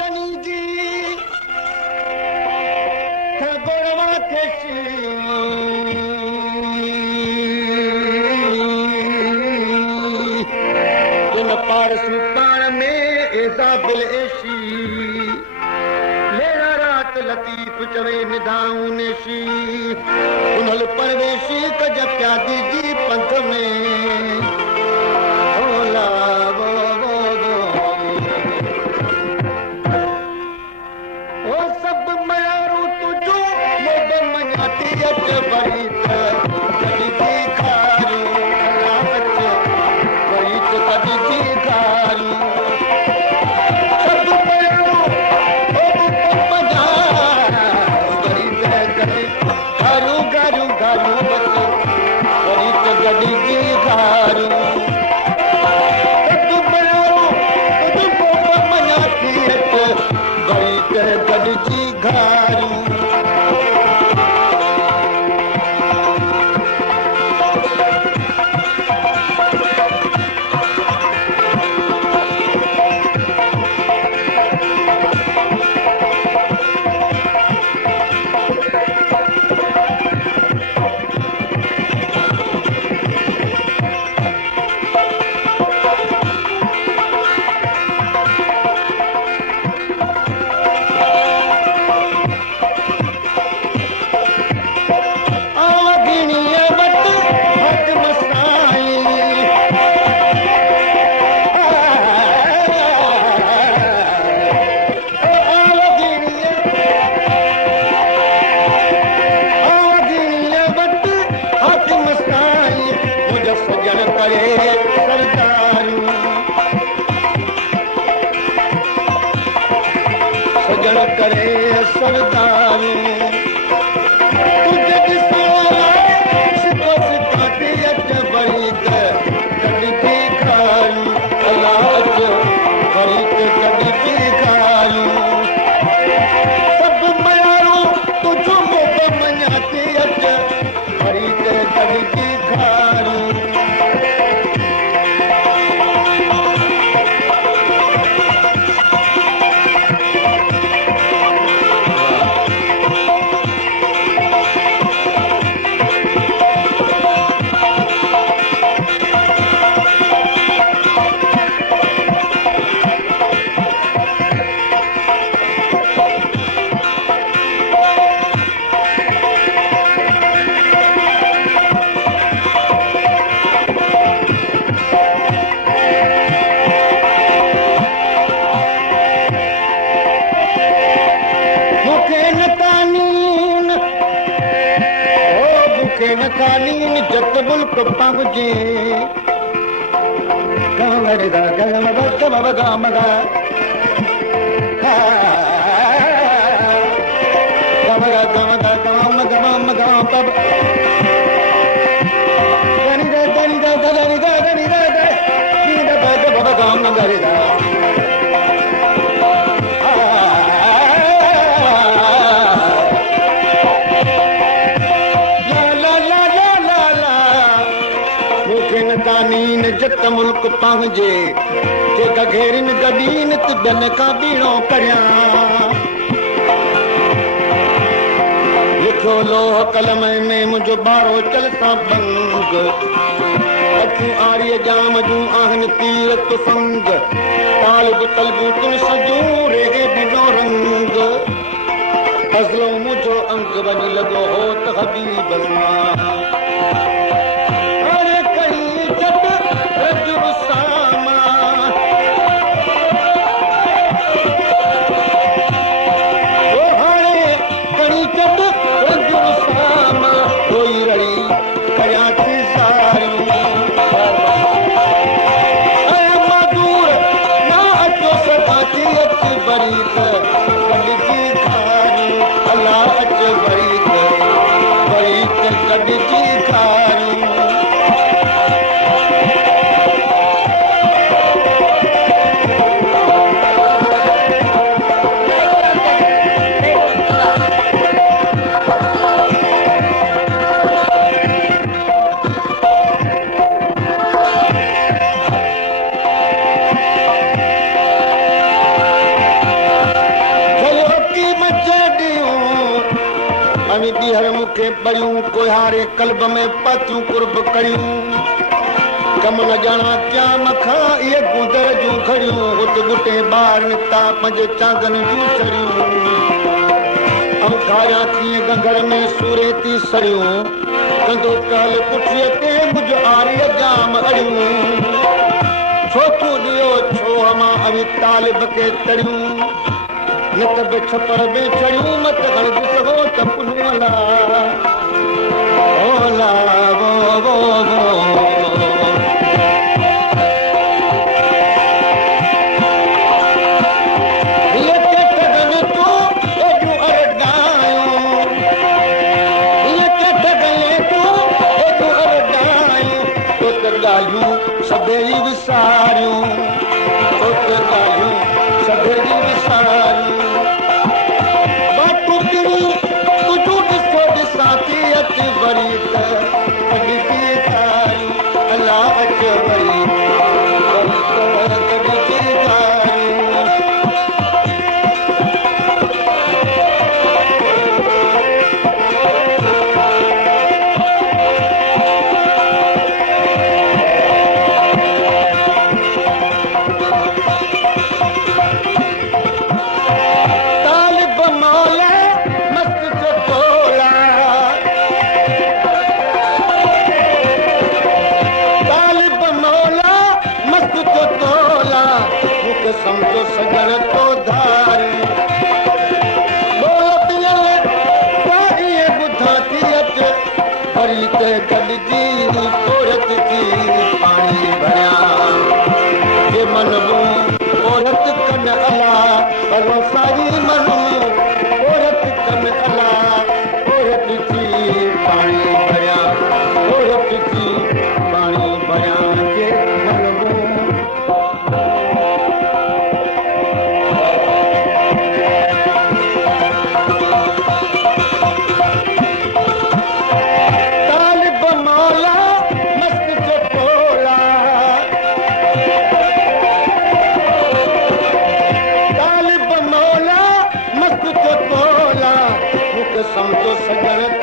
मदनी जी गोड़वा के जिन पार सुल्तान में ऐसा बिल ऐशी लेरा रात लतीफ चवे निधाऊं नेशी उनल परवेशी कज प्यादी जी पंथ में होला वो सब मयारू तुझो मोद मनाती अच बड़ी कदी थी खारू अच बड़ी कदी थी खारू सब मयारू ओ मजा बड़ी कदी खारू गारू गारू बच बड़ी कदी थी खारू सब मयारू तुझो मोद मनाती अच बड़ी कदी थी खारू करे सरदारू तुझे दिसाला सिको सिकाती अच बड़ी कदी थी खारू अल्लाह अच बड़ी कदी थी खारू सब मयारू तुझो मोद मनाती अच बड़ी कदी थी खारू कालीन जत मुल्क पहुंचे कांवर गा गम बगम बगम गा गम गा गम गा गम गम गम पब गनि गा गनि गा गनि गा गनि गा नी दा बग बगम गरि गा कानीन जत मुल्क पहुंचे जेका घेरिन गदीन तुदन का बीणो करियां लिखो लोह कलम में मुझो बारो चलता बंग अखियूं आरीअ जाम जूं आहिनि तीर तुफंग तालिब तलबू तुन सजूं रेगे बिनो रंग फज़लो मुझो अंग वञी लॻो हो त हबीब मां अल्लाह अच बड़ी कदी थी खारू में बड़ियूं कोहारे कल्ब में पतियूं कुर्ब करियूं कम न ॼाणा क्या मखा इहे गुदर जूं खड़ियूं हुत गुटे ॿार निकिता पंज चांदनि जूं चढ़ियूं ऐं खाया कीअं गंगर में सूरे थी सड़ियूं कंदो काल पुठीअ ते मुंहिंजो आरीअ जाम अड़ियूं छो तूं ॾियो छो मां अवी तालिब खे तड़ियूं न त बि छपर में चढ़ियूं मत हण ॾिसो त पुनला ओला वो वो वो सभेरी विसारियूं सभेरी विसारियूं तुझूं ॾिसो ॾिसां थी अच वरी त कॾहिं तारियूं अलाह अच वरी समझो सजण तो धारी ॿुधां थी अच वरी ते गॾिजी औरत थी पाणी भरियां जे मनबूं औरत कन अला भलो सारी मनूं औरत कन अला औरत थी पाणी भरियां औरत थी पाणी भरियां जे मनबूं समझो सजण